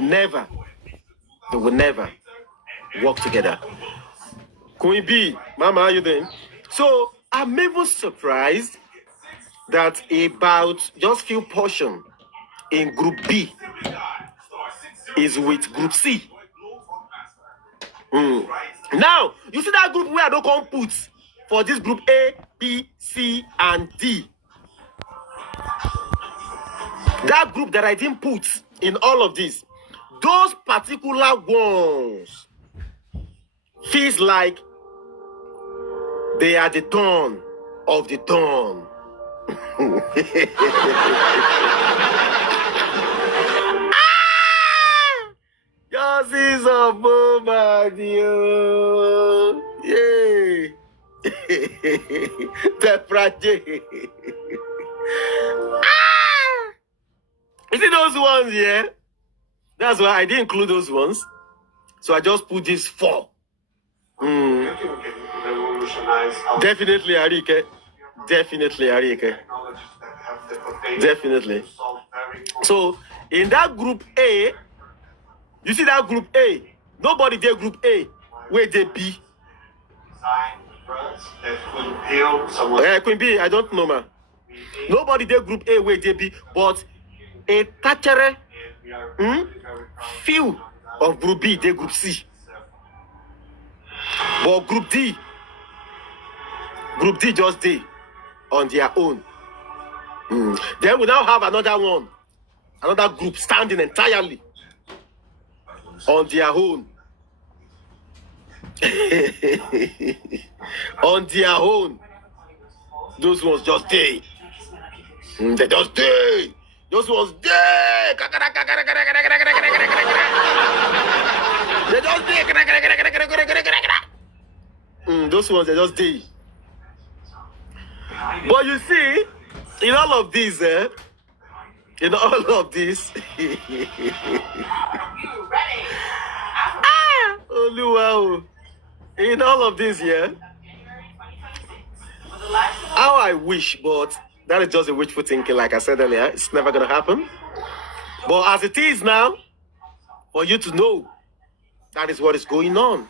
never, they will never work together. Queen B, Mama, how you doing? So I'm even surprised that about just few portion in Group B is with Group C. Now, you see that group where I don't come put for this group A, B, C, and D. That group that I didn't put in all of this, those particular ones feels like they are the dawn of the dawn. Yours is a moment, you. Yay. The project. You see those ones, yeah? That's why I didn't include those ones. So I just put these 4. Definitely, Arike. Definitely, Arike. Definitely. So in that group A, you see that group A, nobody there group A, where they B. Queen B, I don't know, man. Nobody there group A, where they be, but a toucher, few of group B, they group C. But group D just they on their own. Then we now have another one, another group standing entirely on their own. On their own. Those ones just they. They just they. Those ones they. They just they. Those ones they just they. But you see, in all of these, in all of this, oh wow! In all of this, yeah. How I wish, but that is just a wishful thinking. Like I said earlier, it's never gonna happen. But as it is now, for you to know, that is what is going on.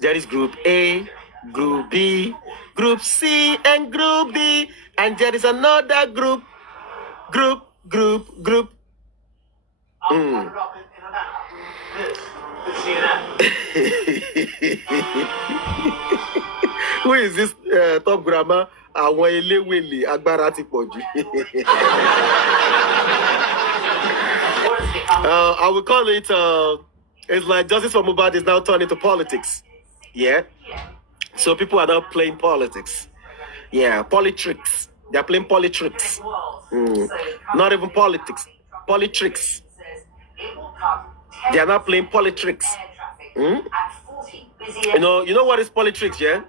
There is Group A, Group B, Group C, and Group D, and there is another group. Who is this top grammar? I will call it, it's like Justice for Mohbad is now turned into politics. Yeah? So people are now playing politics. Yeah, politricks. They're playing politricks. Not even politics. Politricks. They are not playing politricks. You know what is politricks, yeah?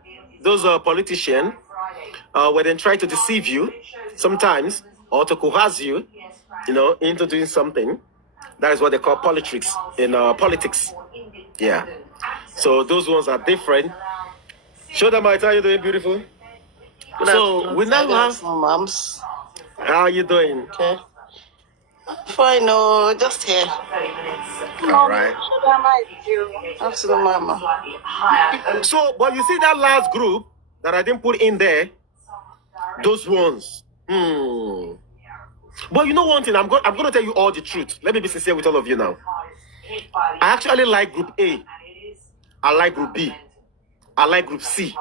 Those are politicians, when they try to deceive you sometimes, or to coerce you, into doing something. That is what they call politricks in politics. Yeah. So those ones are different. Show them how you're doing, beautiful. So we now have moms. How are you doing? Okay. Fine, no, just here. All right. Absolutely, mama. So, but you see that last group that I didn't put in there, those ones. But you know one thing, I'm going to tell you all the truth. Let me be sincere with all of you now. I actually like Group A. I like Group B. I like Group C.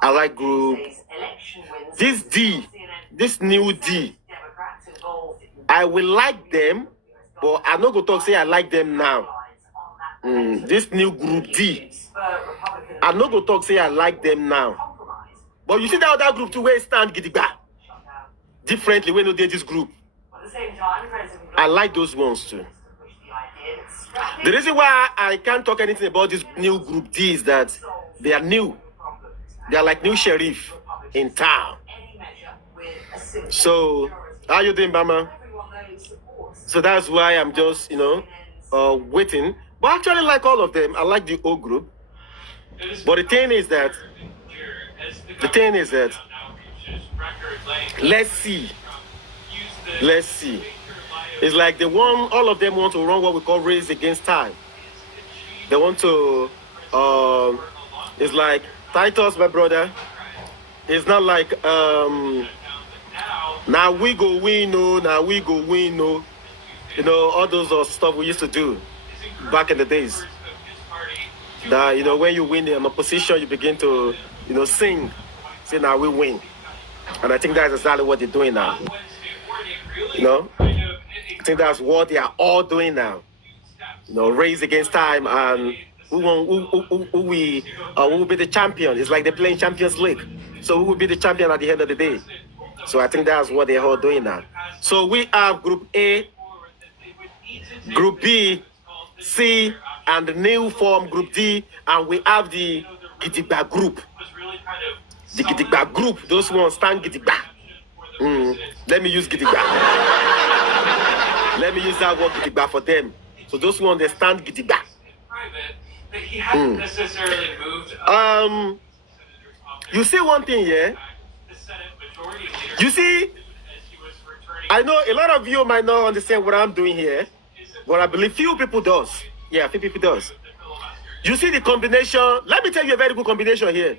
I like Group this D, this new D. I will like them, but I'm not going to talk say I like them now. This new Group D. I'm not going to talk say I like them now. But you see that other group too where it stand gidigba. Differently when you did this group. I like those ones too. The reason why I can't talk anything about this new Group D is that they are new. They are like new sheriff in town. So, how you doing, Bama? So that's why I'm just, waiting. But I actually like all of them. I like the old group. But the thing is that, let's see. It's like all of them want to run what we call race against time. They want to, it's like Titus, my brother. It's not like, now we go win, no, now we go win, no. You know, all those stuff we used to do back in the days. That, you know, when you win in opposition, you begin to, you know, sing, say, now we win. And I think that's exactly what they're doing now. You know, I think that's what they are all doing now. You know, race against time, and who will be the champion? It's like they're playing Champions League. So who will be the champion at the end of the day? So I think that's what they're all doing now. So we have Group A, Group B, C, and the new form Group D, and we have the Gidigba group. The Gidigba group, those who want stand Gidigba. Let me use Gidigba. Let me use that word Gidigba for them. So those who understand Gidigba. You see one thing here? You see, I know a lot of you might not understand what I'm doing here, but I believe few people does. Yeah, few people does. You see the combination, let me tell you a very good combination here.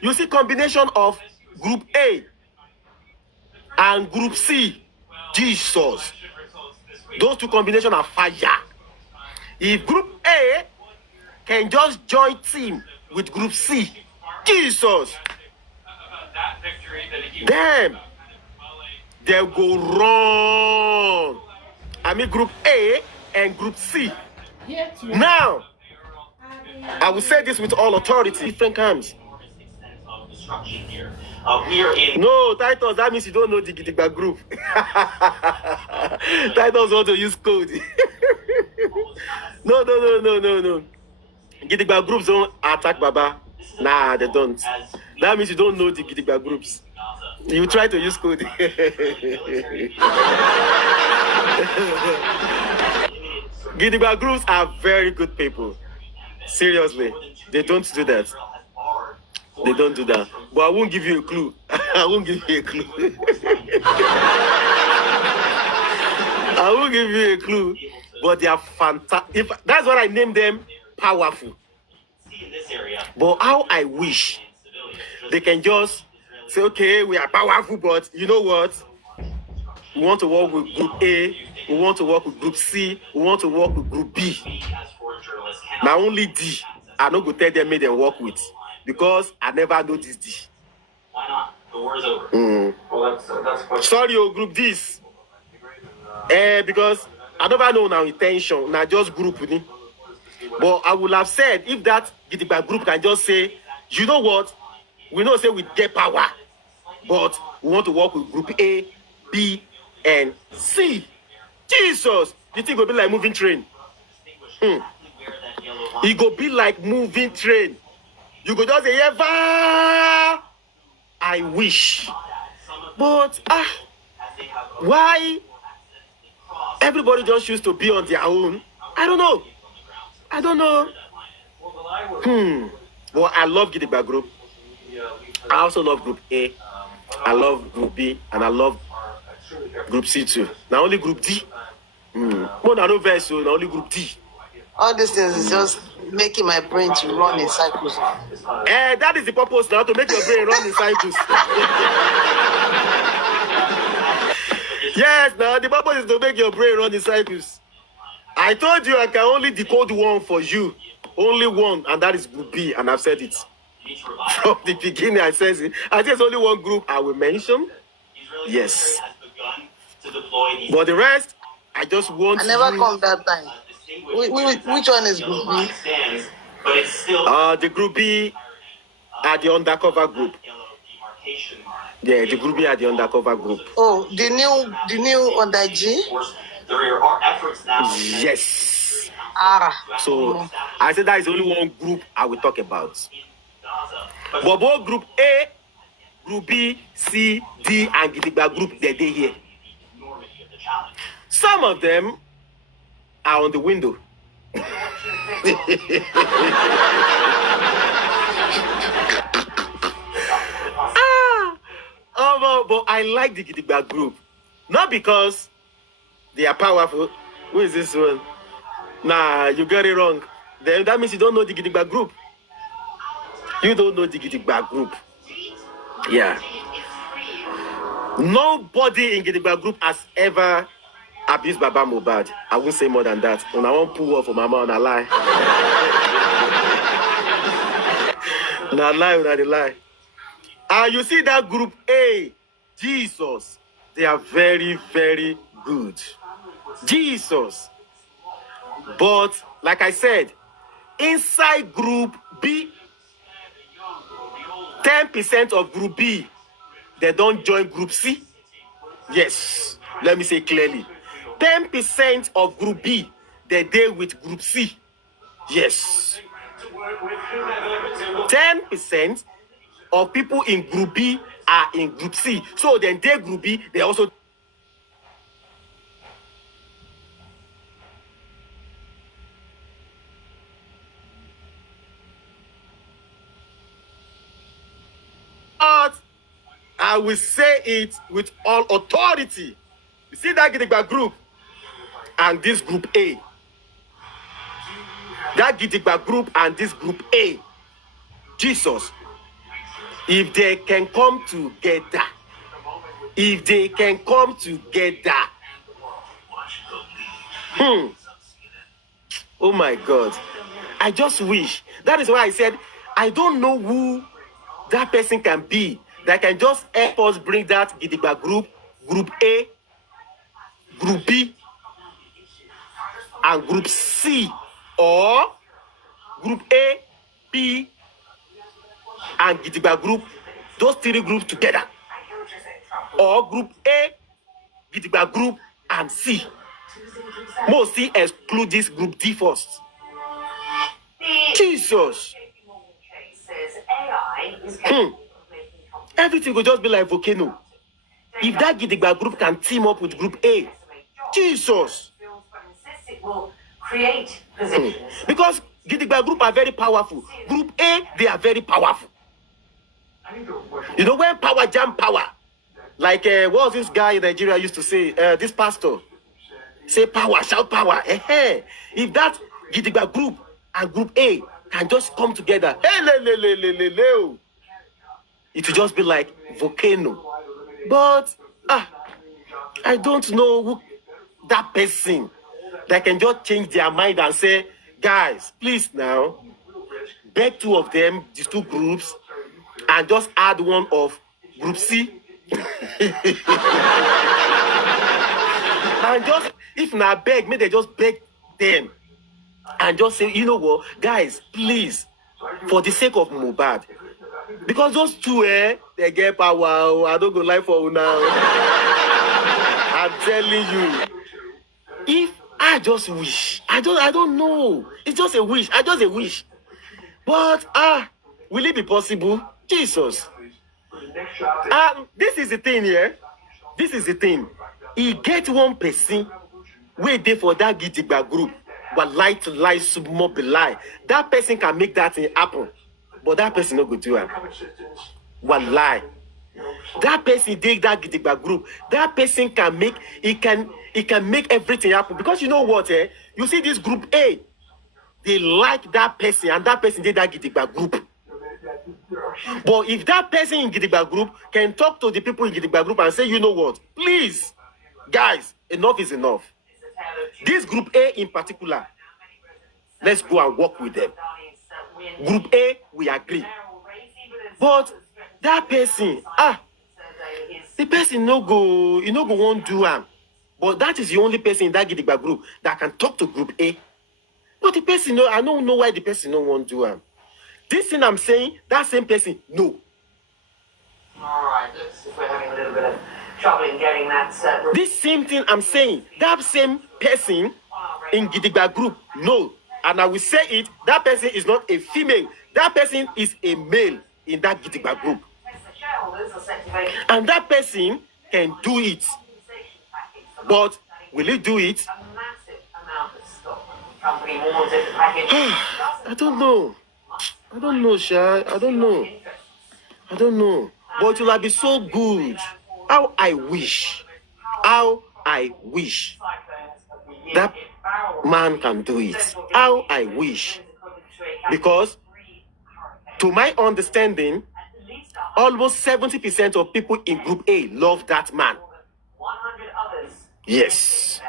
You see combination of Group A and Group C. Jesus. Those two combinations are fire. If Group A can just join team with Group C, Jesus, damn, they'll go wrong. I mean Group A and Group C. Now, I will say this with all authority. Different times. No, Titus, that means you don't know the Gidigba group. Titus want to use code. No. Gidigba groups don't attack Baba. Nah, they don't. That means you don't know the Gidigba groups. You try to use code. Gidigba groups are very good people. Seriously, they don't do that. They don't do that. But I won't give you a clue. I won't give you a clue. I won't give you a clue. But they are fantastic. That's what I named them, powerful. But how I wish they can just say, okay, we are powerful, but you know what? We want to work with Group A. We want to work with Group C. We want to work with Group B. Now only D. I don't go tell them make them work with. Because I never noticed D. Why not? The war is over. Well, that's quite... Sorry, Group this. Because I never know now intention. Now just group with me. But I would have said if that Gidigba group can just say, you know what? We know say we get power, but we want to work with Group A, B, and C. Jesus, you think it will be like moving train? It go be like moving train. You go just say, yeah, I wish. But why everybody just used to be on their own? I don't know. Well, I love Gidigba group. I also love Group A. I love Group B, and I love Group C too. Now only Group D. But no verse, so now only Group D. All these things is just making my brain to run in circles. That is the purpose now, to make your brain run in cycles. Yes, now the purpose is to make your brain run in cycles. I told you I can only decode one for you. Only one, and that is Group B, and I've said it. From the beginning, I said it. I think it's only one group I will mention. Yes. But the rest, I just want I never come that time. Which one is Group B? The Group B are the undercover group. Yeah, the Group B are the undercover group. Oh, the new under G? Yes. So No. I said that is only one group I will talk about. But both Group A, Group B, C, D, and Gidigba group, they're here. Some of them are on the window. But I like the Gidigba group. Not because they are powerful. Who is this one? Nah, you got it wrong. Then that means you don't know the Gidigba group. You don't know the Gidigba group. Yeah. Nobody in Gidigba group has ever abused Baba Mohbad. I won't say more than that. When I won't pull off for my mama on a lie. Not lie, not a lie. And you see that group A, Jesus, they are very, very good. Jesus. But, like I said, inside group B, 10% of group B, they don't join group C. Yes, let me say clearly. 10% of group B, they deal with group C. Yes. 10% of people in group B are in group C. So then they group B, they also. But I will say it with all authority. You see that Gidigba group and this group A. That Gidigba group and this group A. Jesus. If they can come together. If they can come together. Oh my God. I just wish. That is why I said, I don't know who that person can be that can just help us bring that Gidigba group, group A, group B, and group C, or group A, B, and Gidigba group, those three groups together, or group A, Gidigba group, and C. Mostly exclude this group D first. Jesus. Everything will just be like volcano. If that Gidigba group can team up with group A, Jesus. Because Gidigba group are very powerful. Group A, they are very powerful. You know when power jam power, like what was this guy in Nigeria used to say, this pastor, say power, shout power. If that Gidigba group and group A can just come together, it will just be like volcano. But I don't know who that person that can just change their mind and say, guys, please now, beg two of them, these two groups, and just add one of group C. And just, if not beg, may they just beg them and just say, you know what, guys, please, for the sake of Mohbad, because those two, they get power. I don't go lie for you now. I'm telling you. If I just wish, I don't know. It's just a wish. I just a wish. But will it be possible? Jesus. This is the thing here. This is the thing. He get one person wait there for that Gidigba group. But lie, small be lie. That person can make that thing happen. But that person not go do it. One lie. That person take that Gidigba group. That person can make make everything happen. Because you know what, you see this group A, they like that person, and that person did that Gidigba group. But if that person in Gidigba group can talk to the people in Gidigba group and say, you know what, please, guys, enough is enough. This group A in particular, let's go and work with them. Group A, we agree. But that person, the person no go won't do am. But that is the only person in that Gidigba group that can talk to group A. But the person, I don't know why the person no won't do am. This thing I'm saying, that same person, no. All right, let's see if we're having a little bit of trouble in getting that. This same thing I'm saying, that same person in Gidigba group, no. And I will say it, that person is not a female. That person is a male in that Gidigba group. And that person can do it. But will he do it? I don't know. I don't know, Sha. I don't know. But it will be so good. How I wish. that man can do it. How I wish. Because, to my understanding, almost 70% of people in Group A love that man. 100 others. Yes.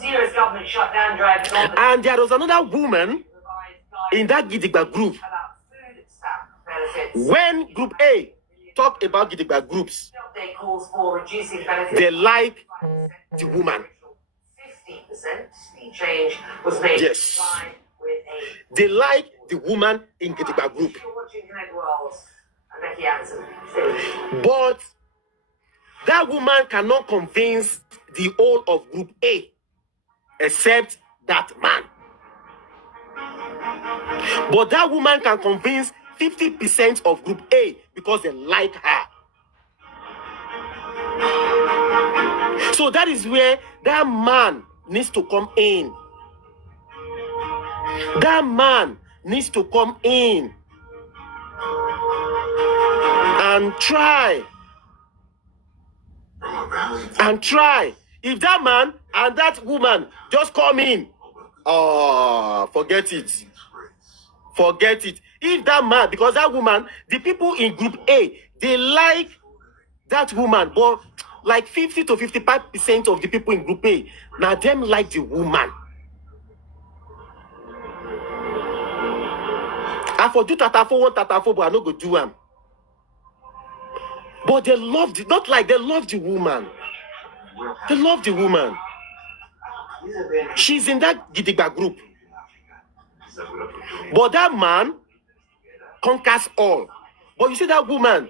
Zero's government shut down drivers on the And there was another woman in that Gidigba group. about food stamp benefits. When Group A talk about Gidigba groups, Update calls for reducing benefits. they like the woman. 50%. The change was made Yes. with a They like the woman in Gidigba group. You're watching Connect World. I'm Becky Anderson. But that woman cannot convince the whole of Group A except that man. But that woman can convince 50% of Group A because they like her. So that is where that man needs to come in. That man needs to come in and try. If that man and that woman just come in, forget it. Forget it. If that man, because that woman, the people in Group A, they like that woman, but like 50 to 55% of the people in Group A, now them like the woman. I for do tatafo, but I no go do am. But they love the, not like they love the woman. They love the woman. She's in that Gidigba group. But that man conquers all. But you see that woman,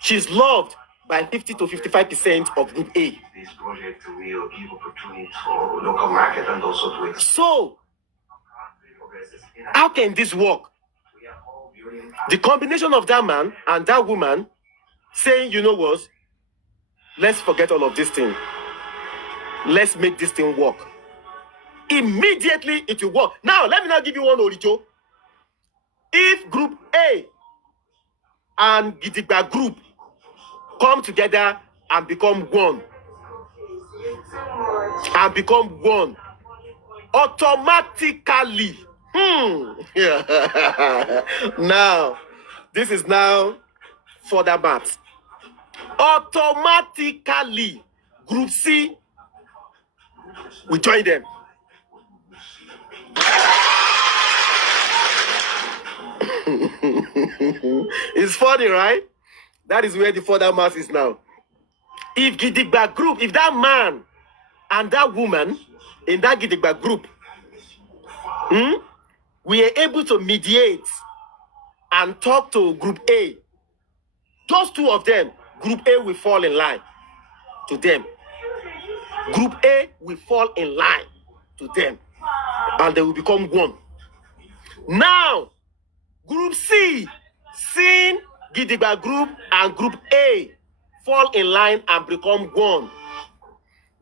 she's loved by 50 to 55% of Group A. This project will give opportunity for local market and also to export. So, how can this work? The combination of that man and that woman saying, you know what, let's forget all of this thing. Let's make this thing work. Immediately it will work. Now, let me now give you one orijo. If Group A and Gidigba group come together and become one, automatically, now, this is now further math. Automatically, Group C will join them. It's funny, right? That is where the further math is now. If Gidigba group, if that man and that woman in that Gidigba group, we are able to mediate and talk to Group A, those two of them, Group A will fall in line to them. Group A will fall in line to them. And they will become one. Now, Group C, seeing Gidigba group and Group A fall in line and become one.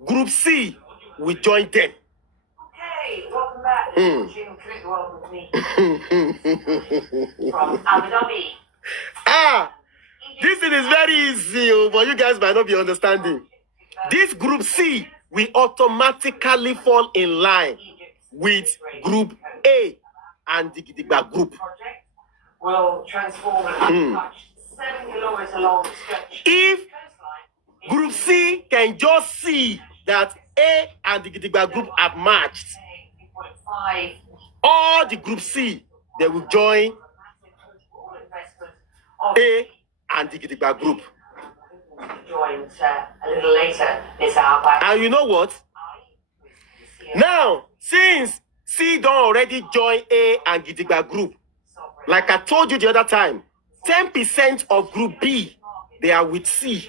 Group C will join them. Okay, welcome back. Connect the World with me. From Abu Dhabi. This thing is very easy, but you guys might not be understanding. This Group C will automatically fall in line with Group A and the Gidigba group. Project will transform and touch 7 kilometers long stretch. If Group C can just see that A and the Gidigba group have matched, all the Group C, they will join A and the Gidigba group. Joined a little later this hour by And you know what? Now, since C don't already join A and Gidigba group, like I told you the other time, 10% of Group B, they are with C,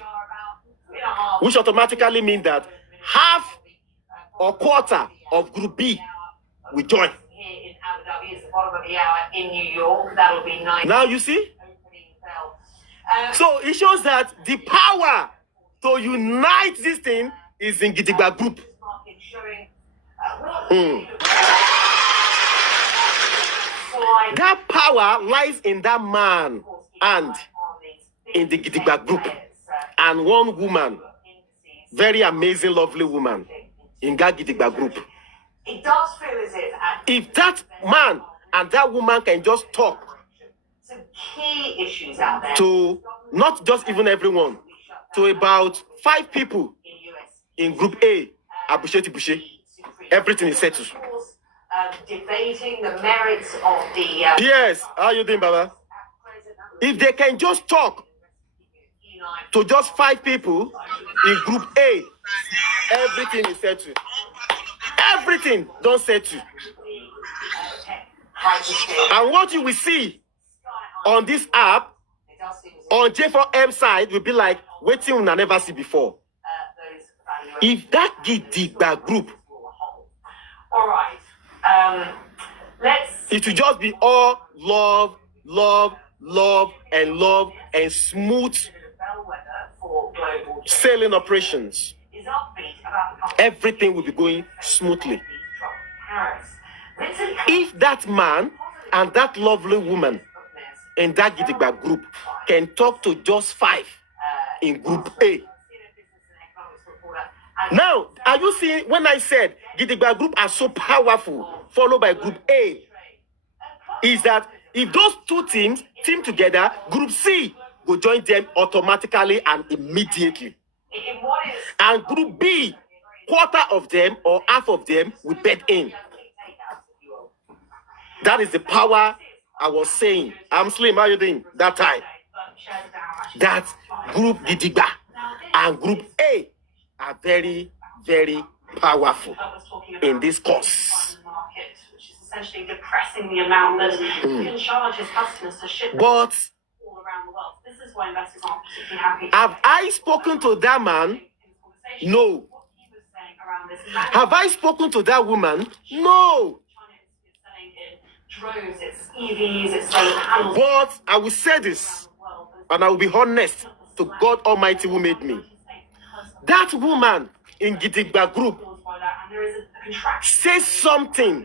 which automatically means that half or quarter of Group B will join. Here in Abu Dhabi is the bottom of the hour in New York. That'll be 9. Now you see? Opening bell. So it shows that the power to unite this thing is in Gidigba group. Market showing, That power lies in that man and in the Gidigba group. And one woman, very amazing, lovely woman. in Gagidigba group. It does feel as If that man and that woman can just talk some key issues out there to not just even everyone, to about 5 people in US in group A, Abusheti, everything is settled. Debating the merits of the Yes, how you doing, Baba? If they can just talk to just 5 people in group A, everything is settled. Everything don't settle. And what you will see on this app, on J4M side, will be like waiting we never see before. If that Gidigba group, all right, it will just be all love, love, love, and love, and smooth sailing operations. Everything will be going smoothly. If that man and that lovely woman in that Gidigba group can talk to just 5 in group A. Now, are you seeing when I said Gidigba group are so powerful, followed by group A, is that if those 2 teams team together, group C will join them automatically and immediately. And group B, quarter of them or half of them will bet in. That is the power I was saying. I'm Slim, how you doing? That time. That group Gidigba and group A are very, very powerful in this course. Which is essentially depressing the amount that he can charge his customers to ship But all around the world. This is why investors aren't particularly happy. have I spoken to that man? No. Have I spoken to that woman? No. Drones, it's EVs, it's solar panels. But I will say this, and I will be honest to God Almighty who made me. That woman in Gidigba group says something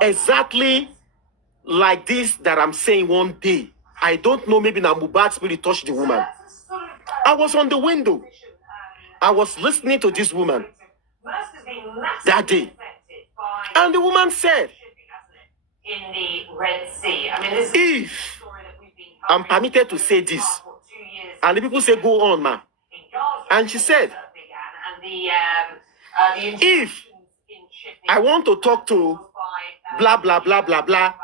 exactly like this that I'm saying one day. I don't know, maybe Namubad spirit touched the woman. I was on the window. I was listening to this woman that day. And the woman said, in the Red Sea. I mean, this if I'm permitted to say this, and the people say, go on, ma. And she said, if I want to talk to blah, blah, blah, blah, blah,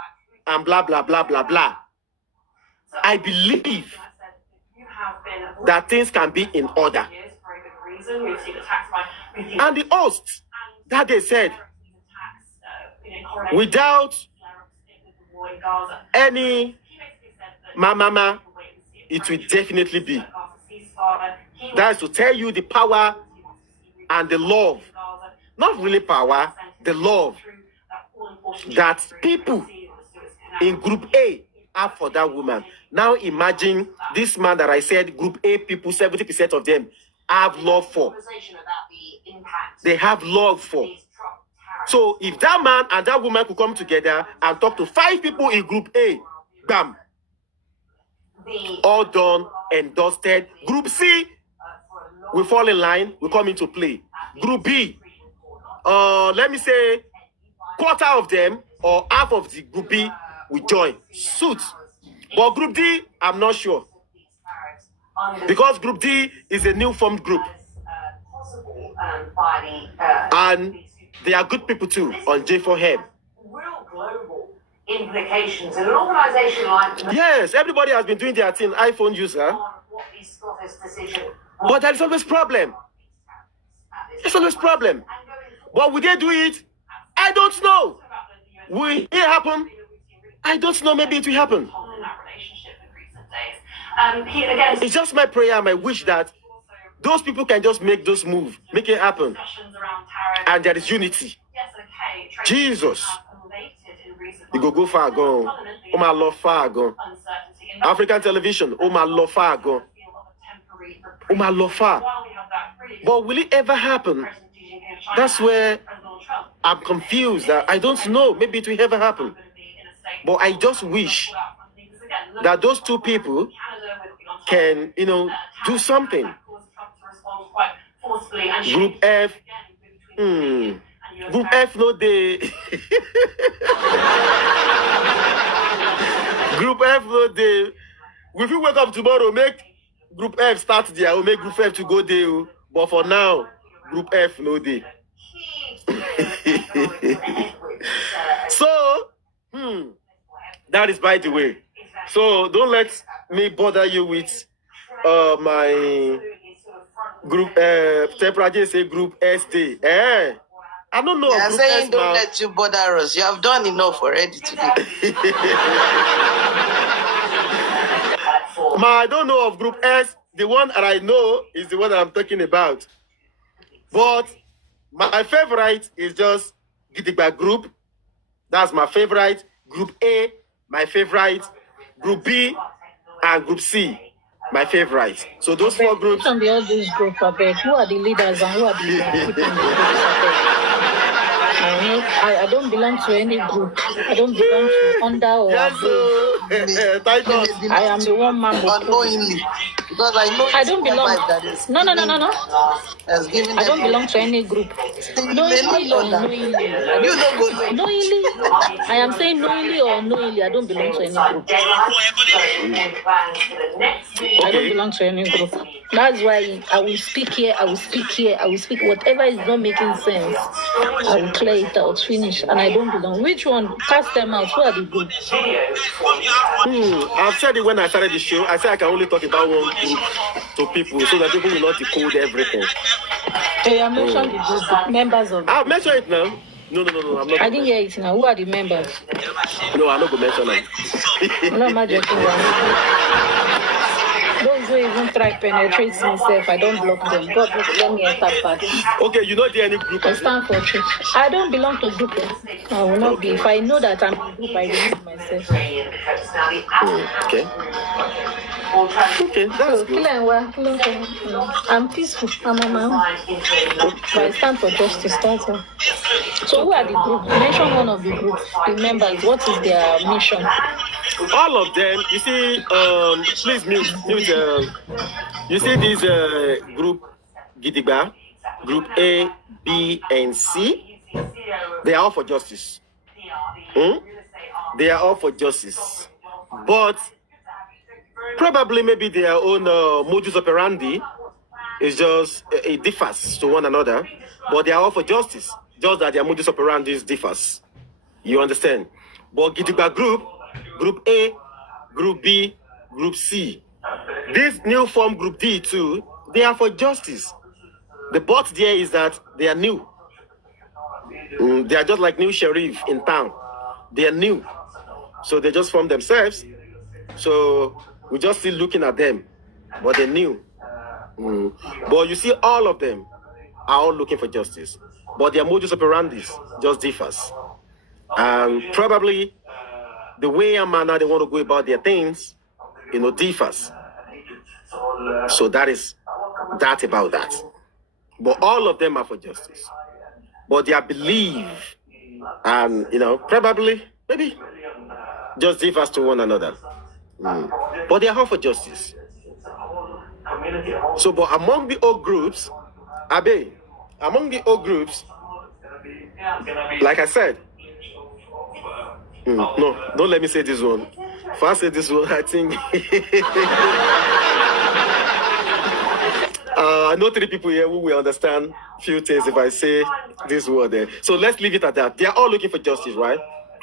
and blah, blah, blah, blah, blah, I believe that things can be in order. And the host that they said, without any mama, it will definitely be. That is to tell you the power and the love, not really power, the love that people in group A have for that woman. Now imagine this man that I said group A people, 70% of them have love for. They have love for. So if that man and that woman could come together and talk to 5 people in group A, bam, all done and dusted. Group C will fall in line, will come into play. Group B, let me say quarter of them or half of the group B will join. Suit. But group D, I'm not sure. Because group D is a new formed group. And they are good people too on J4M. Real global implications in an organization like yes, everybody has been doing their thing, iPhone user. But there is always problem. There's always problem. But will they do it? I don't know. Will it happen? I don't know. Maybe it will happen. It's just my prayer, my wish that those people can just make those moves, make it happen. And there is unity. Jesus. You go far gone. Oh my Lord, far gone. African television. Oh my Lord, far gone. Oh my Lord, far. But will it ever happen? That's where I'm confused. I don't know. Maybe it will ever happen. But I just wish that those 2 people can, do something. Group F, Group F no day. Group F no day. If you wake up tomorrow, make Group F start there, or make Group F to go there. But for now, Group F no day. So, that is by the way. So don't let me bother you with my group temperature say group SD. I don't know. I'm saying don't let you bother us. You have done enough already today. I don't know of group S. The one that I know is the one that I'm talking about. But my favorite is just Gidigba group. That's my favorite. Group A, my favorite. Group B and Group C, my favorite. So those four groups. From all these groups, who are the leaders and who are the people in the groups? I don't belong to any group. I don't belong to under or above. I am the one man. Unknowingly. Because I know I don't belong. No. I don't belong to any group. Knowingly or unknowingly. Knowingly. I am saying knowingly or unknowingly. I don't belong to any group. I don't belong to any group. That's why I will speak here. I will speak whatever is not making sense. I will clear it out, finish, and I don't belong. Which one? Cast them out. Who are the group? I've said it when I started the show. I said I can only talk about one group to people so that people will not decode everything. Hey, I mentioned the group members of. I'll mention it now. No, I'm not. I didn't hear it now. Who are the members? No, I'm not going to mention them. No, I'm joking. Those who even try penetrate myself, I don't block them. God, let me enter back. Okay, you know there any group? I stand for truth. I don't belong to group. I will not be. If I know that I'm a group, I remove myself. Okay. Okay, that's good. I'm peaceful. I'm on my own. But I stand for justice. That's all. So who are the group? Mention one of the groups. The members. What is their mission? All of them. You see, please mute. You see this group Gidigba, group A, B, and C. They are all for justice. They are all for justice. But probably maybe their own modus operandi is just it differs to one another. But they are all for justice. Just that their modus operandi differs. You understand? But Gidigba group, group A, group B, group C. This new form group D too, they are for justice. The but there is that they are new. They are just like new sheriff in town. They are new. So they just form themselves. So we're just still looking at them. But they're new. But you see all of them are all looking for justice. But their modus operandi just differs. And probably the way and manner they want to go about their things, differs. So that is that about that. But all of them are for justice. But their belief and, probably, maybe, just differs to one another. But they are all for justice. So, but among the old groups, like I said, no, don't let me say this one. If I say this one, I think I know 3 people here who will understand few things if I say this word there. So let's leave it at that. They are all looking for justice, right?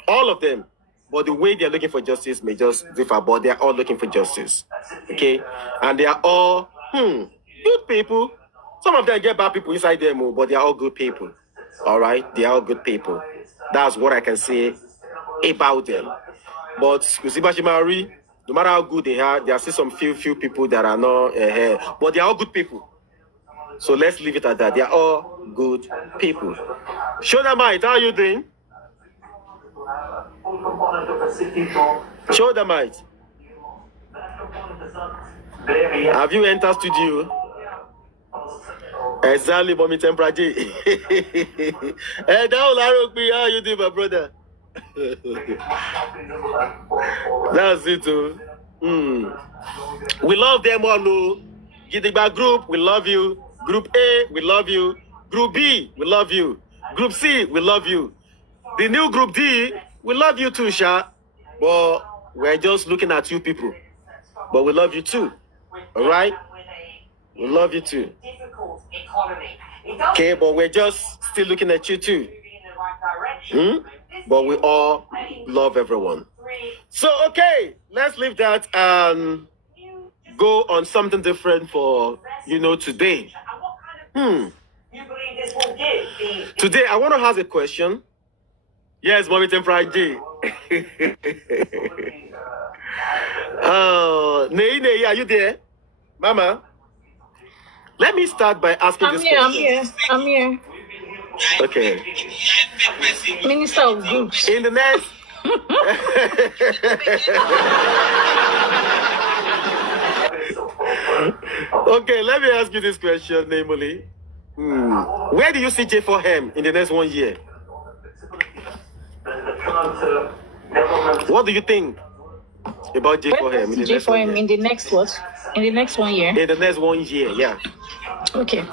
All of them. But the way they are looking for justice may just differ, but they are all looking for justice. Okay? And they are all good people. Some of them get bad people inside them, but they are all good people. All right? They are all good people. That's what I can say about them. But Kusibashimari, no matter how good they are, there are still some few people that are not but they are all good people. So let's leave it at that. They are all good people. Shodamite, how are you doing? Shodamite, have you entered studio? Exactly, mommy temperature. Hey, how are you doing, my brother? That's it. We love them all. Gidigba group, we love you. Group A, we love you. Group B, we love you. Group C, we love you. The new Group D, we love you too, Sha. But we're just looking at you people. But we love you too. All right? We love you too. Okay, but we're just still looking at you too. But we all love everyone. So, okay, let's leave that and go on something different for, today. Today, I want to ask a question. Yes, Mommy Friday. Nei, are you there? Mama? Let me start by asking this question. I'm here. Okay. Minister of Groups. In the next... Okay, let me ask you this question, namely. Where do you see J4M in the next 1 year? What do you think about J4M in the next 1 year? In the next what? In the next 1 year? In the next 1 year, yeah. Okay.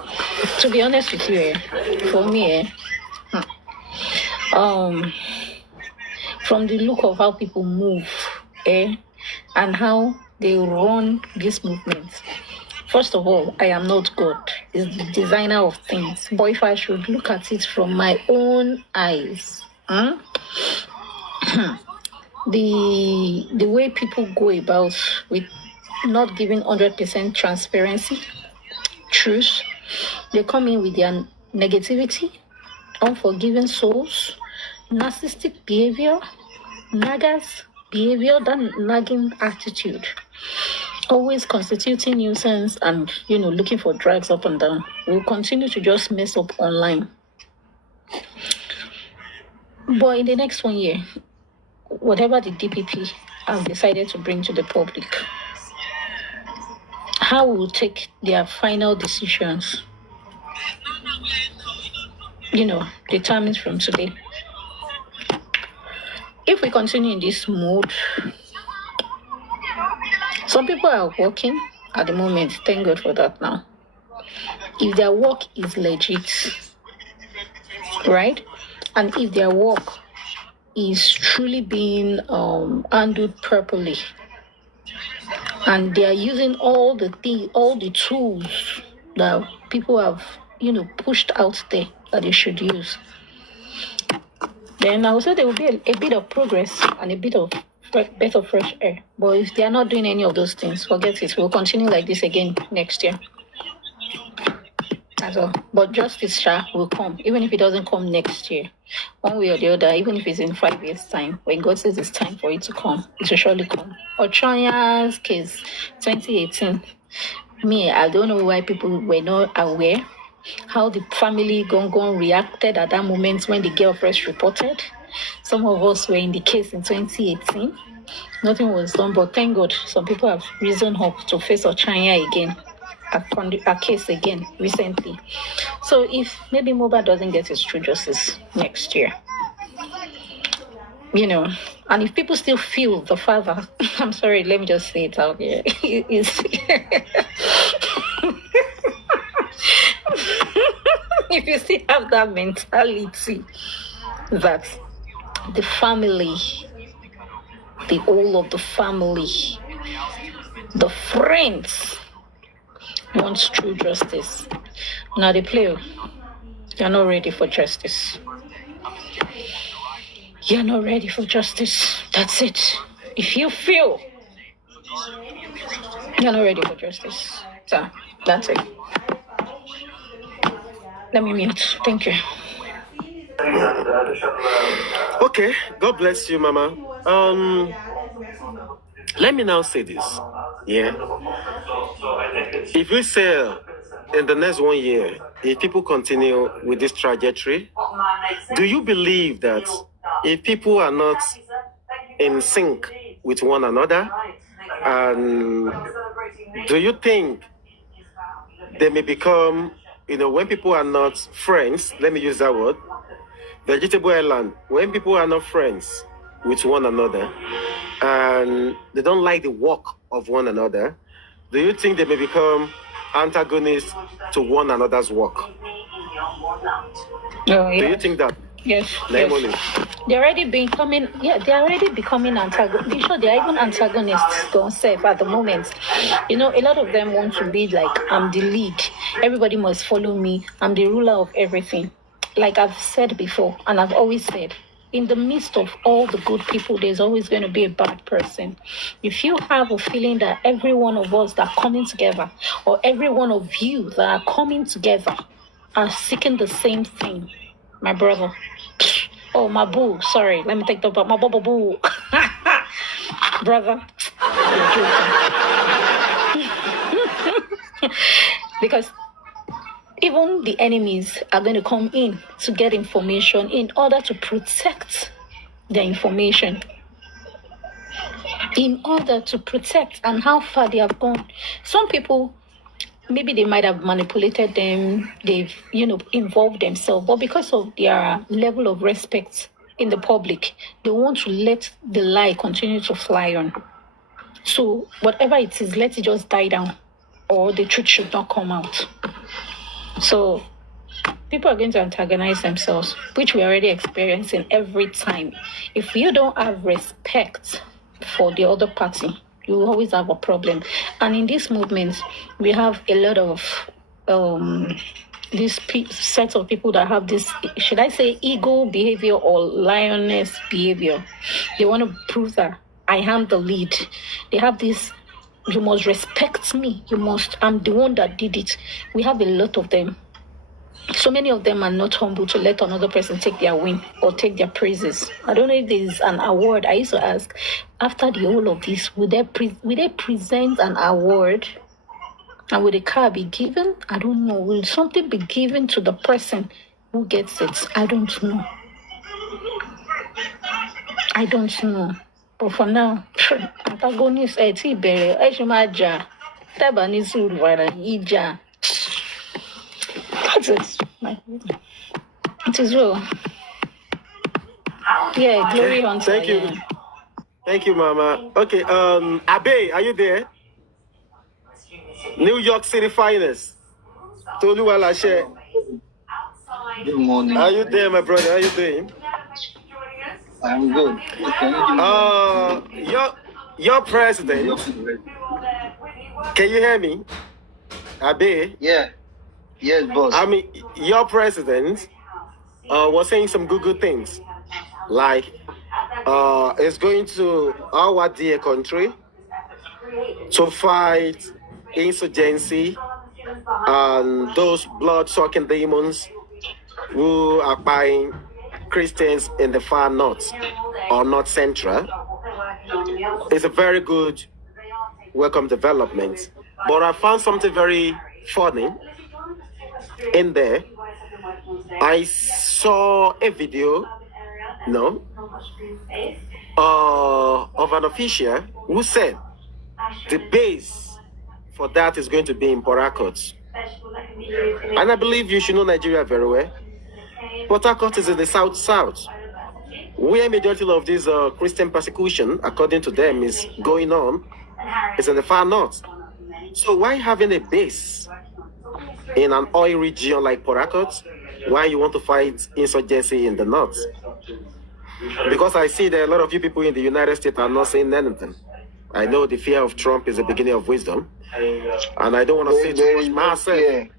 To be honest with you, for me, from the look of how people move, and how they run this movement. First of all, I am not God. It's the designer of things. But if I should look at it from my own eyes, the way people go about with not giving 100% transparency, truth, they come in with their negativity, unforgiving souls, narcissistic behavior, naggers behavior, that nagging attitude, always constituting nuisance and looking for drags up and down. We'll continue to just mess up online. But in the next 1 year, whatever the DPP have decided to bring to the public, how we will take their final decisions, determines from today. If we continue in this mode, some people are working at the moment. Thank God for that now. If their work is legit, right? And if their work is truly being handled properly, and they are using all the tools that people have, pushed out there that they should use, then I would say there will be a bit of progress and a bit of breath of fresh air. But if they are not doing any of those things, forget it. We'll continue like this again next year. That's all. But justice will come, even if it doesn't come next year. One way or the other, even if it's in 5 years' time, when God says it's time for it to come, it will surely come. Ochoya's case, 2018. I don't know why people were not aware how the family Gongon reacted at that moment when the girl first reported. Some of us were in the case in 2018. Nothing was done, but thank God some people have risen up to face Ochanya again, a case again recently. So if maybe Moba doesn't get his true justice next year, and if people still feel the father, I'm sorry, let me just say it out here, if you still have that mentality that the family, the whole of the family, the friends wants true justice. Now they play. You're not ready for justice. You're not ready for justice. That's it. If you feel you're not ready for justice, so that's it. Let me mute. Thank you. Okay, God bless you, Mama. Let me now say this. Yeah. If we say in the next 1 year, if people continue with this trajectory, do you believe that if people are not in sync with one another, and do you think they may become, when people are not friends, let me use that word, vegetable island, when people are not friends with one another and they don't like the work of one another, do you think they may become antagonists to one another's work? Oh, Do you yes. think that? Yes. Name Yes. only. They're already becoming, they're already becoming antagonists. Sure, they're even antagonists themselves at the moment. You know, a lot of them want to be like, I'm the lead. Everybody must follow me. I'm the ruler of everything. Like I've said before, and I've always said, in the midst of all the good people, there's always going to be a bad person. If you have a feeling that every one of us that are coming together, or every one of you that are coming together, are seeking the same thing, my brother. Oh, my boo. Sorry, let me take the my boo. Brother, you're joking. Because even the enemies are going to come in to get information in order to protect their information. In order to protect, and how far they have gone. Some people, maybe they might have manipulated them, they've, involved themselves, but because of their level of respect in the public, they want to let the lie continue to fly on. So whatever it is, let it just die down, or the truth should not come out. So people are going to antagonize themselves, which we're already experiencing every time. If you don't have respect for the other party, you will always have a problem. And in this movement, we have a lot of this set of people that have this, should I say, ego behavior or lioness behavior. They want to prove that I am the lead. They have this, you must respect me. I'm the one that did it. We have a lot of them. So many of them are not humble to let another person take their win or take their praises. I don't know if there's an award. I used to ask, after the whole of this, would they present an award? And will the car be given? I don't know. Will something be given to the person who gets it? I don't know. I don't know. But for now, antagonist, Tibere, Eshimaja, Tabanis Udvara, Ija. That's it. It is real. Yeah, glory hunter. Thank you. Yeah. Thank you, Mama. Okay, Abe, are you there? New York City finest. Tolu Alashe. Good morning. Are you there, my brother? How you doing? I'm good. Your president. Can you hear me? Abe? Yeah. Yes, boss. I mean, your president was saying some good things. Like, it's going to our dear country to fight insurgency and those blood-sucking demons who are buying Christians in the far north or north central. It's a very good, welcome development. But I found something very funny in there. I saw a video, of an official who said the base for that is going to be in Port Harcourt. And I believe you should know Nigeria very well. Port Harcourt is in the south, where majority of this Christian persecution, according to them, is going on. It's in the far north. So why having a base in an oil region like Port Harcourt? Why you want to fight insurgency in the north? Because I see that a lot of you people in the United States are not saying anything. I know the fear of Trump is the beginning of wisdom, and I don't want to say too much myself.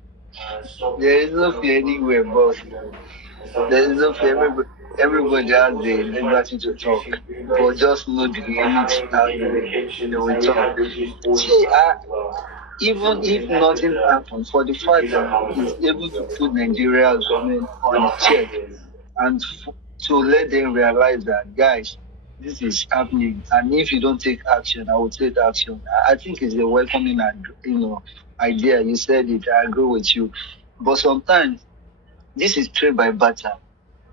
There is no fear anywhere, boss. There is no fear. Everybody has the liberty to talk, but just know the limits and they will talk. See, even if nothing happens, for the fact that he's able to put Nigeria's government on check and to let them realize that, guys, this is happening, and if you don't take action, I will take action. I think it's a welcoming, idea. You said it. I agree with you, but sometimes this is trade by barter.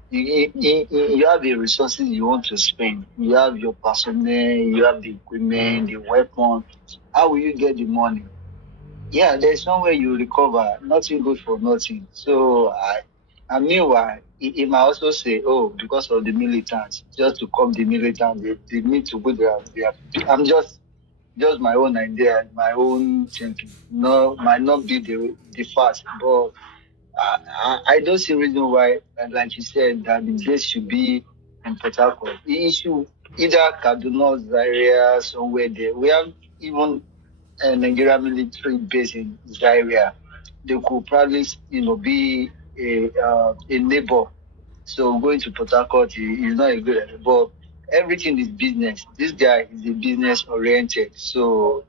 You have the resources you want to spend. You have your personnel, you have the equipment, the weapon. How will you get the money? Yeah, there's no way you recover. Nothing good for nothing. So, and meanwhile, he might also say, oh, because of the militants, just to come the militants, they need to put their I'm just my own idea, my own thinking. No, might not be the fact, but I don't see reason why, like you said, that the base should be in Port Harcourt. The issue either Kaduna, Zaria, somewhere there. We have even a Nigerian military base in Zaria. They could probably, be a neighbor. So going to Port Harcourt is not a good idea. But everything is business. This guy is a business oriented. So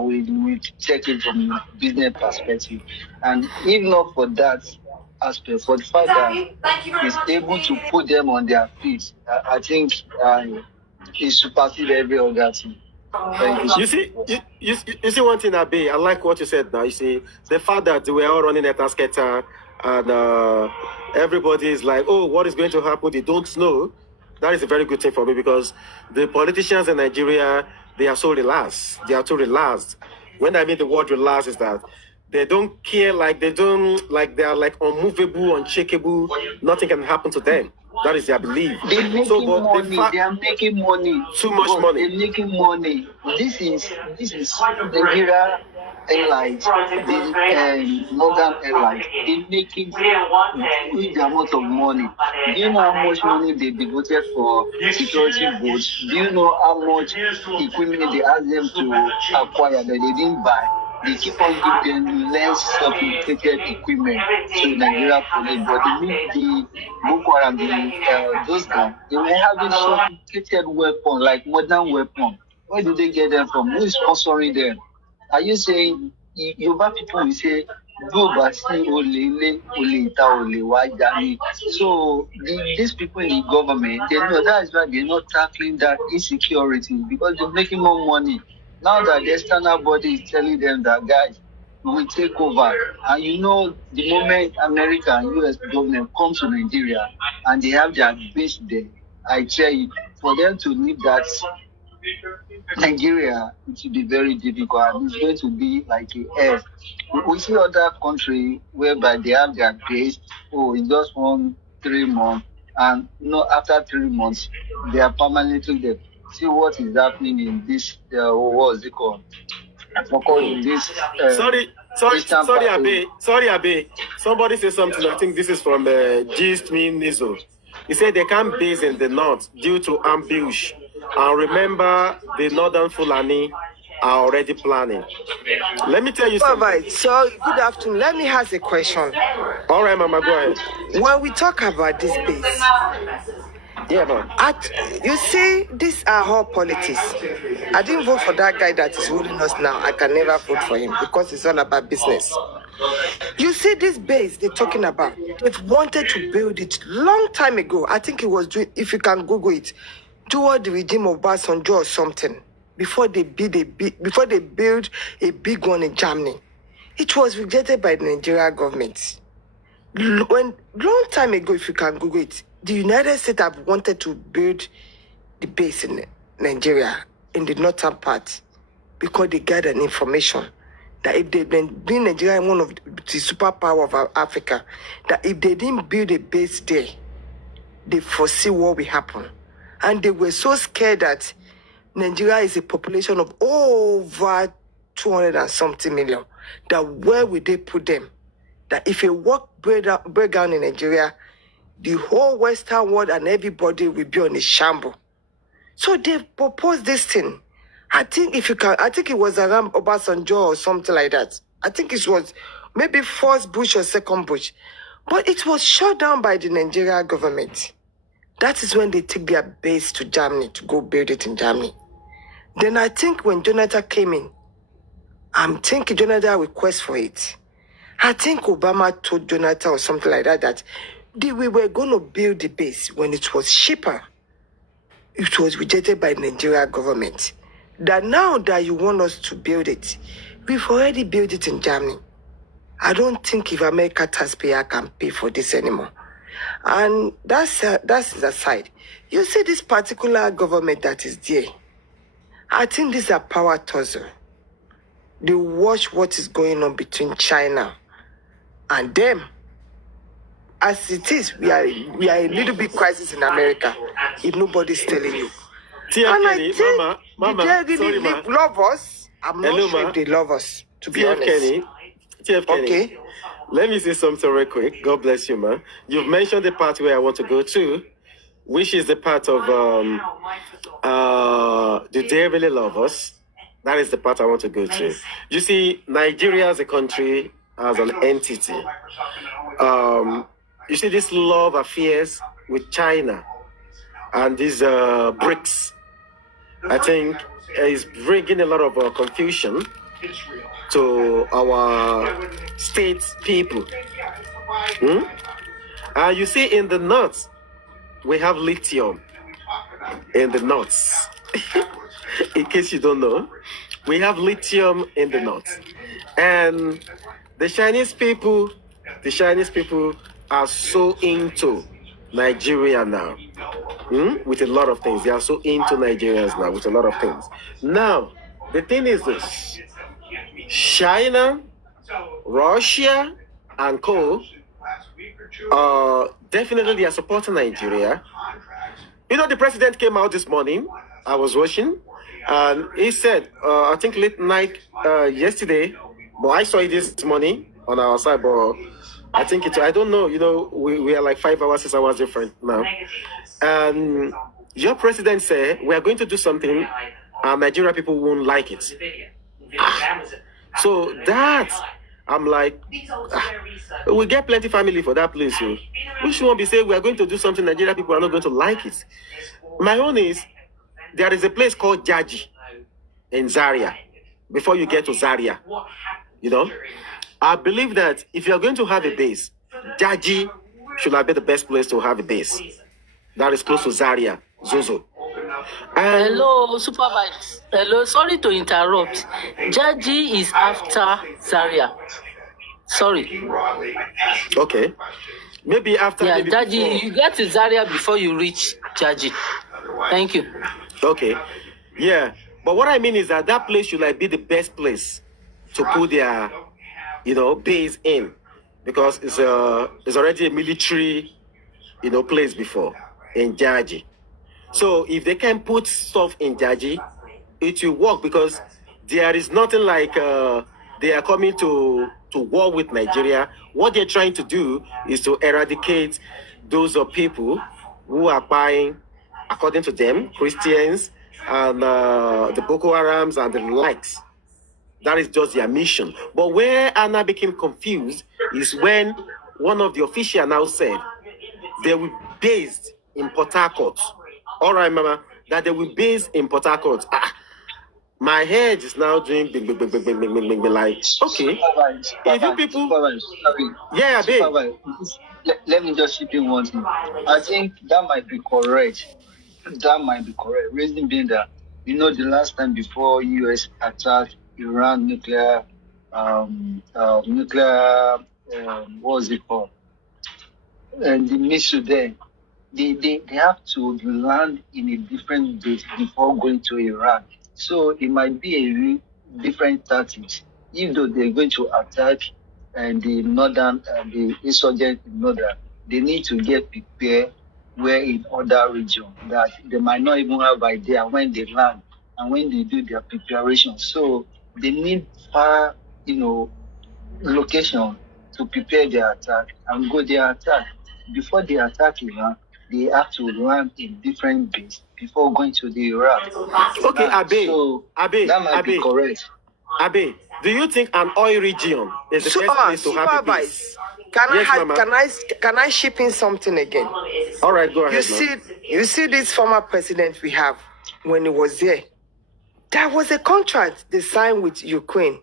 we check it from business perspective. And if not for that aspect, for the fact that he's able to put them on their feet, I think he supersedes every other thing. Thank you. You see, you see one thing, Abe. I like what you said now. You see, the fact that we are all running at Tasketa and everybody is like, oh, what is going to happen? They don't know. That is a very good thing for me because the politicians in Nigeria, they are so relaxed. They are too relaxed. When I mean the word relaxed is that they don't care, like they are like unmovable, unshakable. Nothing can happen to them. That is their belief. They're making money. They are making money. Too much money. They're making money. This is Nigeria Airlines, the Northern Airlines. They're making huge amount of money. Do you know how much money they devoted for security boats? Do you know how much equipment they asked them to acquire that they didn't buy? They keep on giving them less sophisticated equipment to Nigeria police, but the Boko Haram, those guys, they were having sophisticated weapons, like modern weapons. Where do they get them from? Who is sponsoring them? Are you saying Yoruba people will say, so these people in the government, they know that is why they're not tackling that insecurity because they're making more money. Now that the external body is telling them that, guys, we take over. And the moment America and US government come to Nigeria and they have their base there, I tell you, for them to leave that Nigeria, it will be very difficult. It's going to be like a air. We see other countries whereby they have their base, it's just 3 months, and after 3 months, they are permanently there. See what is happening in this, what is it called? I forgot this. Sorry, Abe. Somebody said something. I think this is from Gist Me Nizo. He said they can't base in the north due to ambush. And remember, the northern Fulani are already planning. Let me tell you something. All right. So, good afternoon. Let me ask a question. All right, Mama, go ahead. When we talk about this base, yeah, man. You see, these are all politics. I didn't vote for that guy that is ruling us now. I can never vote for him because it's all about business. You see, this base they're talking about, they've wanted to build it long time ago. I think it was doing, if you can Google it, toward the regime of Obasanjo or something, before they build a big one in Germany. It was rejected by the Nigerian government. Long time ago, if you can Google it, the United States have wanted to build the base in Nigeria, in the northern part, because they gathered information that if they been Nigeria one of the superpower of Africa, that if they didn't build a base there, they foresee what will happen. And they were so scared that Nigeria is a population of over 200 and something million, that where would they put them? That if a war break down in Nigeria, the whole Western world and everybody will be on a shamble. So they proposed this thing. I think it was around Obasanjo or something like that. I think it was maybe first Bush or second Bush. But it was shut down by the Nigerian government. That is when they take their base to Germany to go build it in Germany. Then I think when Jonathan came in, I'm thinking Jonathan request for it. I think Obama told Jonathan or something like that that we were going to build the base when it was cheaper. It was rejected by the Nigerian government. That now that you want us to build it, we've already built it in Germany. I don't think if America taxpayer can pay for this anymore. And that's the side. You see this particular government that is there, I think this is a power tussle. They watch what is going on between China and them. As it is, we are a little bit crisis in America if nobody's telling you. And I think Mama, they really love us. I'm not sure if they love us, to be honest. TF Kenny, okay. Let me say something real quick. God bless you, man. You've mentioned the part where I want to go to, which is the part of do they really love us? That is the part I want to go to. You see, Nigeria as a country, as an entity, you see this love affairs with China and these BRICS, I think is bringing a lot of confusion to our states people. You see, in the north, we have lithium in the north. In case you don't know, we have lithium in the north. And the Chinese people are so into Nigeria now. With a lot of things. They are so into Nigerians now with a lot of things. Now, the thing is this. China, Russia, and co. Definitely they are supporting Nigeria. You know, the president came out this morning. I was watching, and he said, I think late night yesterday, but I saw it this morning on our side, but I think I don't know, you know, we are like 5 hours, 6 hours different now. And your president said, we are going to do something, and Nigeria people won't like it. So that, I'm like, we get plenty family for that place. So we shouldn't be saying we are going to do something Nigeria people are not going to like it. My own is, there is a place called Jaji in Zaria, before you get to Zaria, you know. I believe that if you're going to have a base, Jaji should have been the best place to have a base. That is close to Zaria, Zozo. Hello, Supervibez. Hello, sorry to interrupt. Jaji is after Zaria. Sorry. Okay. Maybe after. Yeah, maybe Jaji, before. you get to Zaria before you reach Jaji. Thank you. Okay. Yeah. But what I mean is that that place should like be the best place to put their, you know, base in, because it's already a military, you know, place before in Jaji. So if they can put stuff in Jaji, it will work, because there is nothing like they are coming to war with Nigeria. What they're trying to do is to eradicate those people who are buying, according to them, Christians and the Boko Harams and the likes. That is just their mission. But where Anna became confused is when one of the officials now said they will be based in Port Harcourt. All right, Mama, that they will be based in Port Harcourt. My head is now doing bing, bing, bing, bing, bing, bing, bing, bing, like, okay. If you people, yeah, babe. Let me just chip in one thing. I think that might be correct. That might be correct. Reason being that, you know, the last time before US attacked Iran nuclear, what was it called? And the missile there, they have to land in a different base before going to Iran. So it might be a different tactics. Even though they're going to attack the northern, the insurgent in northern, they need to get prepared where in other regions that they might not even have idea when they land and when they do their preparation. So they need far, you know, location to prepare their attack and go their attack. Before they attack Iran, they have to land in different base before going to the Iraq. Okay, Abe. So Abe, that might be correct. Abe, do you think an oil region is the best place to have a base? Can I ship in something again? All right, go ahead. You see this former president we have, when he was there, there was a contract they signed with Ukraine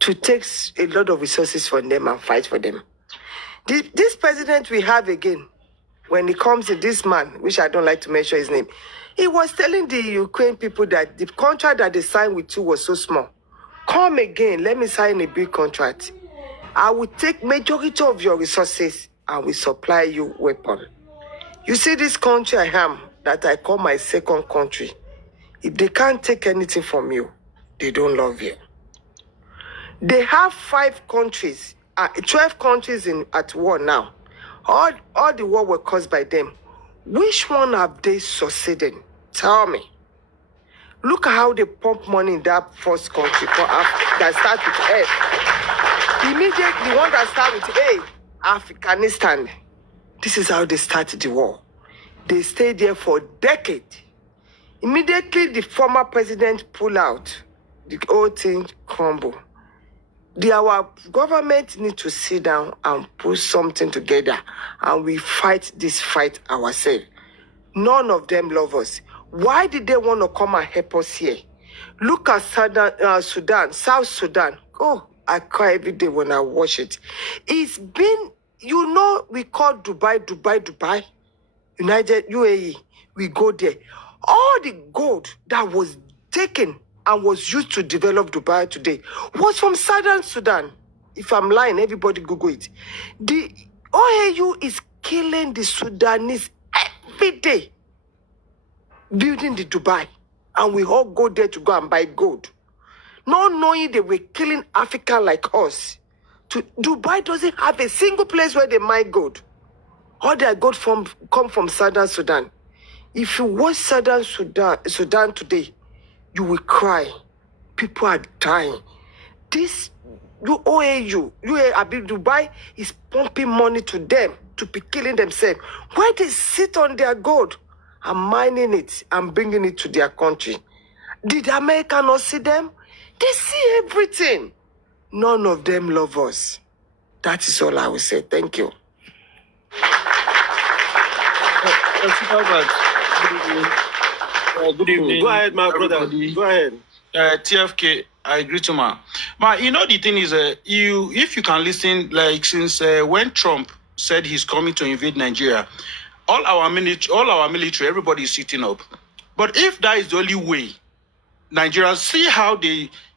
to take a lot of resources from them and fight for them. This president we have again, when he comes to this man, which I don't like to mention his name, he was telling the Ukraine people that the contract that they signed with you was so small. Come again, let me sign a big contract. I will take majority of your resources and will supply you weapon. You see this country I am, that I call my second country. If they can't take anything from you, they don't love you. They have 5 countries, 12 countries at war now. All the war were caused by them. Which one have they succeeded? Tell me. Look at how they pump money in that first country that starts with F. Immediately, the one that start with Afghanistan. This is how they started the war. They stayed there for decades. Immediately, the former president pulled out. The whole thing crumbled. Our government need to sit down and put something together, and we fight this fight ourselves. None of them love us. Why did they want to come and help us here? Look at Sudan, South Sudan. Oh, I cry every day when I watch it. It's been, we call Dubai. United UAE. We go there. All the gold that was taken and was used to develop Dubai today was from Southern Sudan. If I'm lying, everybody Google it. The OAU is killing the Sudanese every day, building the Dubai. And we all go there to go and buy gold. Not knowing they were killing Africa like us. Dubai doesn't have a single place where they mine gold. All their gold come from Southern Sudan. If you watch Southern Sudan today, you will cry. People are dying. This OAU, Dubai is pumping money to them to be killing themselves. Why they sit on their gold and mining it and bringing it to their country? Did America not see them? They see everything. None of them love us. That is all I will say. Thank you. Good evening. Go ahead, my brother. Everybody. Go ahead. TFK, I agree to ma. Ma, the thing is, if you can listen, like since when Trump said he's coming to invade Nigeria, all our military, everybody is sitting up. But if that is the only way, Nigerians see how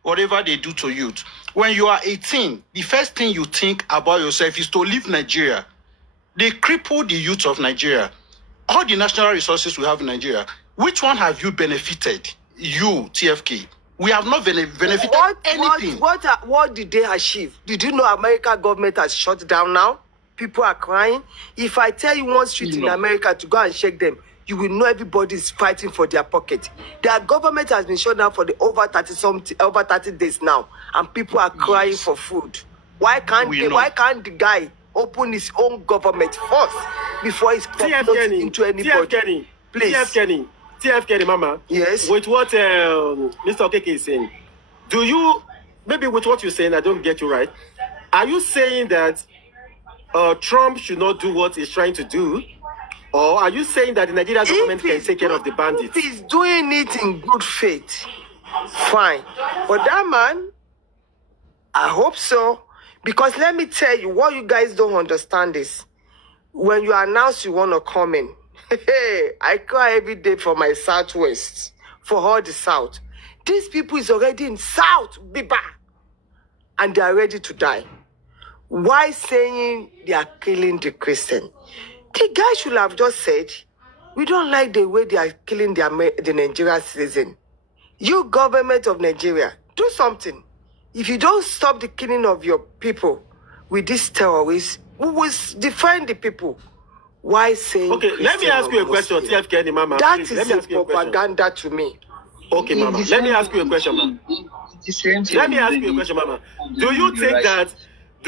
whatever they do to youth. When you are 18, the first thing you think about yourself is to leave Nigeria. They cripple the youth of Nigeria. All the national resources we have in Nigeria, which one have you benefited? You, TFK. We have not benefited anything. What did they achieve? Did you know American government has shut down now? People are crying. If I tell you one street in America to go and shake them, you will know everybody is fighting for their pocket. Their government has been shut down for over 30 days now, and people are crying for food. Why can't the guy open his own government first before he's promoted into anybody? Please. TF Kenny, Mama. Yes. With what Mr. Okeke is saying, maybe with what you're saying, I don't get you right. Are you saying that Trump should not do what he's trying to do? Or are you saying that the Nigerian government can take care of the bandits? If he's doing it in good faith, fine. But that man, I hope so. Because let me tell you, what you guys don't understand is, when you announce you want to come in, I cry every day for my Southwest, for all the South. These people is already in South, Biba, and they are ready to die. Why saying they are killing the Christian? The guy should have just said, we don't like the way they are killing the Nigerian citizen. You, government of Nigeria, do something. If you don't stop the killing of your people with these terrorists, we will defend the people. Why saying okay, let me ask you a question, TF Kenny, Mama. That please, is propaganda to me. Okay, Mama. Let me ask you a question, Mama. Let me ask you a question, Mama. Do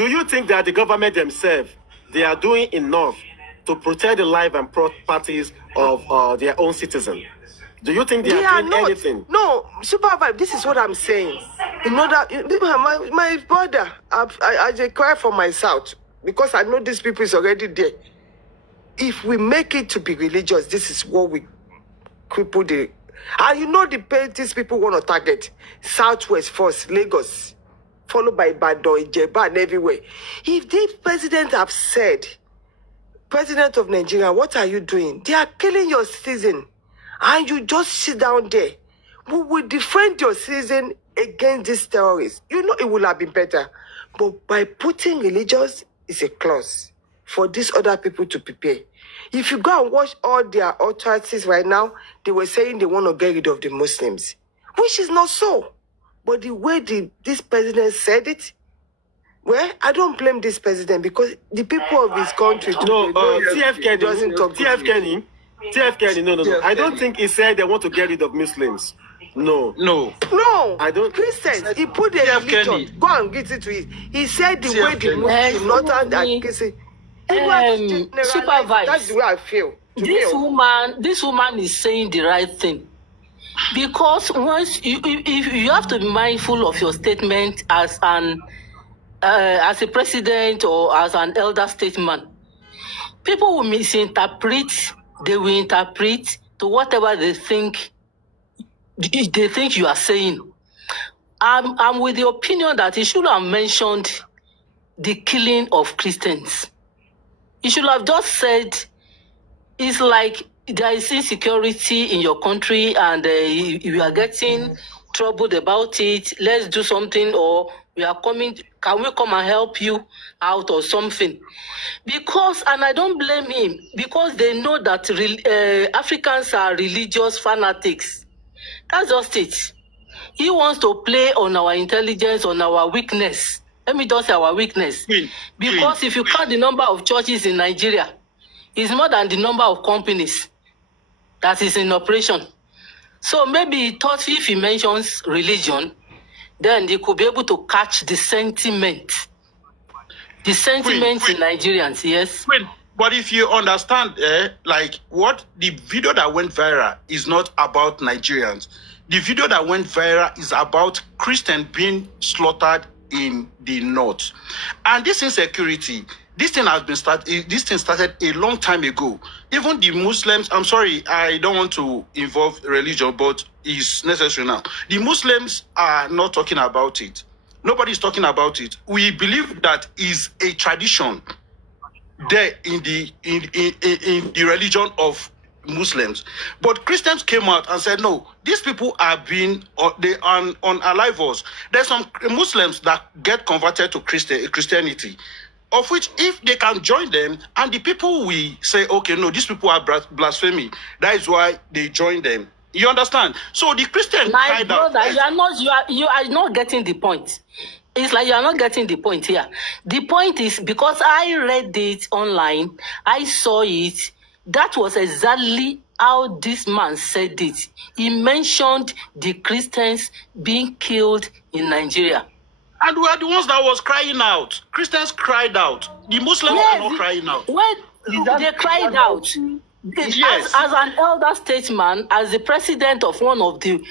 you think that the government themselves, they are doing enough to protect the life and properties of their own citizens? Do you think they are doing anything? No, Supervibez, this is what I'm saying. In order, my brother, I cry for my South because I know these people is already there. If we make it to be religious, this is what we cripple the. And you know these people want to target Southwest first, Lagos, followed by Ibadan, Ijeba, and everywhere. If the president have said, President of Nigeria, what are you doing? They are killing your citizen, and you just sit down there. We will defend your citizen against these terrorists. You know it would have been better. But by putting religious is a clause for these other people to prepare. If you go and watch all their authorities right now, they were saying they want to get rid of the Muslims, which is not so. But the way this president said it, well, I don't blame this president because the people of his country TF Kenny doesn't talk TF Kenny, no. I don't think he said they want to get rid of Muslims. No. No. No, I don't- Christians. He put the T.F. religion. Kennedy. Go and get it to it. He said the T.F. way the Kennedy. Muslim, northern and Supervibez. That's the way I feel. This woman is saying the right thing. Because once you have to be mindful of your statement as a president or as an elder statesman. People will misinterpret. They will interpret to whatever they think you are saying. I'm with the opinion that he should have mentioned the killing of Christians. He should have just said, it's like there is insecurity in your country and you are getting troubled about it. Let's do something, or we are coming. Can we come and help you out or something? Because, and I don't blame him, because they know that Africans are religious fanatics. That's just it. He wants to play on our intelligence, on our weakness. Let me just say our weakness. Because if you count the number of churches in Nigeria, it's more than the number of companies that is in operation. So maybe he thought if he mentions religion, then they could be able to catch the sentiment. The sentiment in Nigerians, yes. But if you understand, like what the video that went viral is not about Nigerians. The video that went viral is about Christians being slaughtered in the north. And this insecurity, this thing started a long time ago. Even the Muslims, I'm sorry, I don't want to involve religion, but it's necessary now. The Muslims are not talking about it. Nobody's talking about it. We believe that is a tradition there in the religion of Muslims. But Christians came out and said, no, these people are being, they are unalive us. There's some Muslims that get converted to Christianity, of which if they can join them, and the people will say, okay, no, these people are blasphemy. That is why they join them. You understand? So the Christian My brother, you are not getting the point. It's like you are not getting the point here. The point is, because I read it online, I saw it. That was exactly how this man said it. He mentioned the Christians being killed in Nigeria. And we are the ones that was crying out. Christians cried out. The Muslims are not crying out. When they cried out, Yes. as an elder statesman, as the president of one of the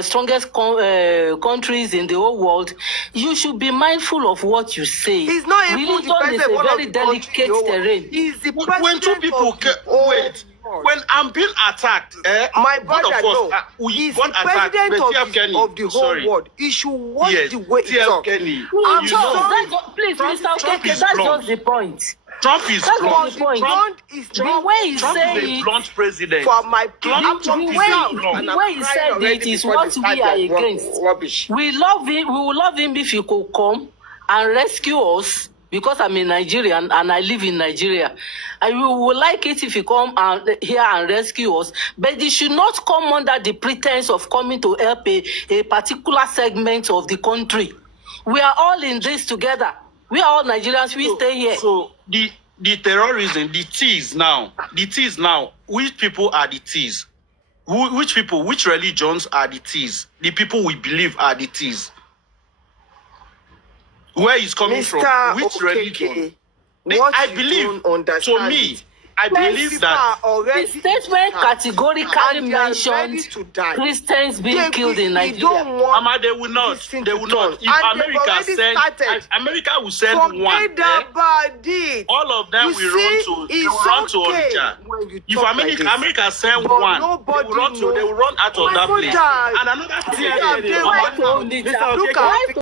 strongest countries in the whole world, you should be mindful of what you say. He's not even Religion the president is a of very the country, delicate terrain. He's the When president two people of the whole wait, world. when I'm being attacked, My one brother, of us, no. we He's got the attacked. president But of T.F. Kenny, the whole sorry. world. He should watch Yes, the way he T.F. talks. Kenny, Please, you know, please, Trump Mr. Okeke, is that's blunt. just the point. Trump is That's blunt. the point. Trump The way he Trump said is a it, blunt president. For my Trump the is way, a blunt. the way he said it is what we are against. Rubbish. We love him. We will love him if he could come and rescue us, because I'm a Nigerian and I live in Nigeria. And we would like it if he come here and rescue us. But he should not come under the pretense of coming to help a particular segment of the country. We are all in this together. We are all Nigerians. We stay here. So the terrorism, the T's now, which people are the T's? Which people, which religions are the T's? The people we believe are the T's. Where is coming from? Which religion? I believe, to me, I believe that The statement categorically mentioned Christians being killed in Nigeria. Mama, they will not. They will not. If America will send one, all of them will run to Onitsha. If America send one, they will run out of that place. And another thing, Look at